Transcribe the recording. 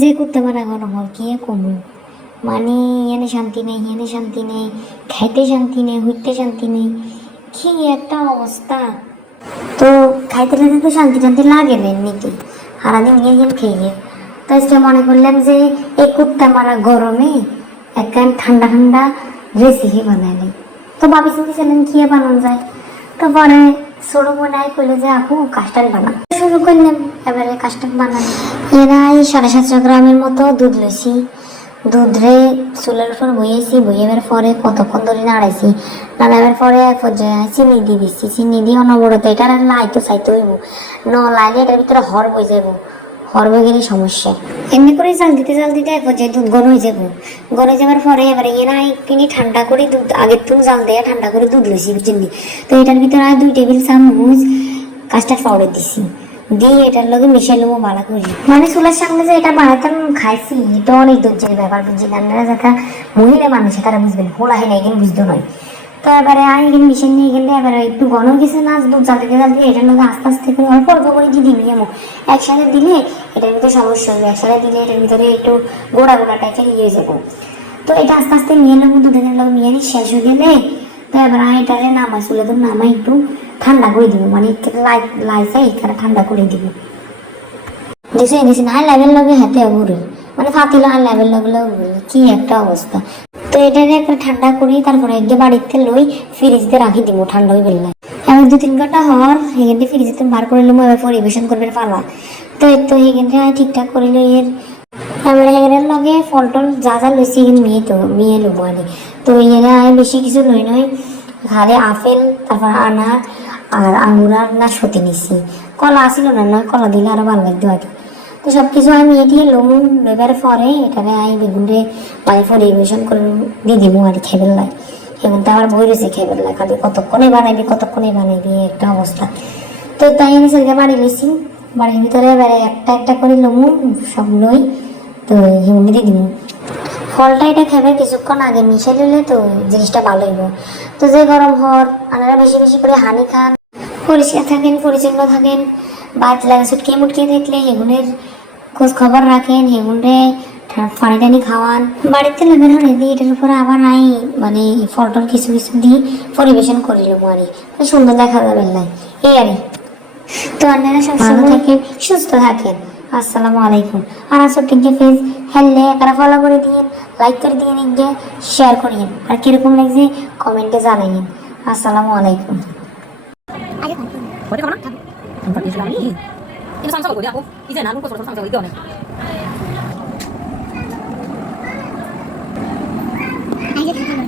যে করতে পারে গরম হল কি কমু মানে এনে শান্তি নেই এনে শান্তি নেই খাইতে শান্তি নেই হইতে শান্তি নেই। কি একটা অবস্থা। তো খাইতে লাগতে তো শান্তি টান্তি লাগে না এমনিতে। সারাদিন গিয়ে গেম খেয়ে তো আজকে মনে করলাম যে এই কুত্তা মারা গরমে একখান ঠান্ডা ঠান্ডা রেসিপি বানাইলে তো ভাবি চিন্তিছিলেন কি বানানো যায়? তো পরে ছোট বোনাই করলে যে, আপু কাস্টার্ড বানা শুরু করলাম। এবারে কাস্টার্ড বানানো। এরা এই সাড়ে সাতশো গ্রামের মতো দুধ লইছি। দুধ রে চুলের উপর বইয়েছি বইয়েবার পরে কতক্ষণ ধরে নাড়াইছি। নাড়াবার পরে এক পর্যায়ে চিনি দিয়ে দিচ্ছি। চিনি দিয়ে অনবরত এটা আর লাইতো চাইতে হইব। ন লাইলে এটার ভিতরে হর বই যাব হর বই গেলে সমস্যা। এমনি করে জাল দিতে জাল দিতে এক পর্যায়ে দুধ গরম হয়ে যাব গরম যাবার পরে এবারে এরা কিনি ঠান্ডা করে দুধ, আগের তুন জাল দেয়া ঠান্ডা করে দুধ লইছি চিনি তো এটার ভিতরে দুই টেবিল চামচ কাস্টার্ড পাউডার দিছি। দিয়ে এটার লগে মিশাই নেব, ভালো করে। মানে সামনে যে এটা বানাতাম খাইছি, এটা অনেক ব্যাপার বুঝছি মহিলা মানুষ, তারা বুঝবেন, হোলা বুঝতে নয়। তো এবারে এখানে নিয়ে গেলে এবারে একটু ঘন এটার আস্তে আস্তে করে অল্প অল্প করে একসাথে দিলে এটার ভিতরে সমস্যা হবে, একসাথে দিলে এটার ভিতরে একটু গোড়া গোড়া টাইপের ইয়ে যাব। তো এটা আস্তে আস্তে নিয়ে নেব নিয়ে নিয়ে শেষ হয়ে গেলে তো এবার আমি এটারে নামাই চুলে তো নামাই একটু। ঠান্ডা করে দিব মানে লাই লাইসা এখানে ঠান্ডা করে দিব। দিছে দিছে না লেভেল লগে হাতে ঘুরে মানে ফাতিল আর লেভেল লগে কি একটা অবস্থা। তো এটারে একটা ঠান্ডা করি, তারপরে একগে বাড়িতে লই ফ্রিজতে রাখি দিব, ঠান্ডা হয়ে গেলে। এবার দু তিন ঘণ্টা হওয়ার এখানে ফ্রিজতে বার করে লম এবার পরিবেশন করবে পালা। তো এই তো এখানে ঠিকঠাক করে লই এর। এবার এর লগে ফল টল যা যা লইছি মেয়ে তো মেয়ে লবো আনি। তো এখানে বেশি কিছু লই নয় খালি আপেল, তারপর আনার আর আঙুর আর না সতে নিছি। কলা আসিল না নয় কলা দিলে আরও ভালো লাগতো আর তো সব কিছু আমি এটিয়ে লমু লেবার পরে এটাকে আমি বেগুনরে মানে পরিবেশন করে দিয়ে দিব আর খেবেল লাই এবং তো আমার বই রয়েছে খেবেল লাই খালি কতক্ষণে বানাইবি কতক্ষণে বানাইবি, একটা অবস্থা। তো তাই আমি সেদিকে বাড়ি লইছি বাড়ির ভিতরে এবারে একটা একটা করে লমু, সব লই, তো হিমুনি দিয়ে দিব ফলটা এটা খেবে কিছুক্ষণ আগে মিশে নিলে তো জিনিসটা ভালো হইব। তো যে গরম হর আপনারা বেশি বেশি করে হানি খান। পরিষ্কার থাকেন পরিচ্ছন্ন থাকেন বাদ লাগা ছুটকে মুটকে দেখলে হেগুনের খোঁজ খবর রাখেন হেগুনরে পানি টানি খাওয়ান। বাড়িতে লেবেন হলে দিয়ে এটার উপরে আবার নাই মানে ফল টল কিছু কিছু দিয়ে পরিবেশন করিল আরে মানে সুন্দর দেখা যাবে না। এই আরে তো আপনারা সবসময় থাকেন। সুস্থ থাকেন। আসসালামু আলাইকুম। আর ছোট্টিকে ফেস হেললে একারা ফলো করে দিন লাইক করে দিয়ে নিয়ে শেয়ার করিয়েন আর কীরকম লাগছে কমেন্টে জানাইন আসসালামু আলাইকুম। 어디 가나? 정말 예술이. 이거 삼성을 고려하고 이제 나눈 것으로 삼성을 이겨내. 알겠습니다.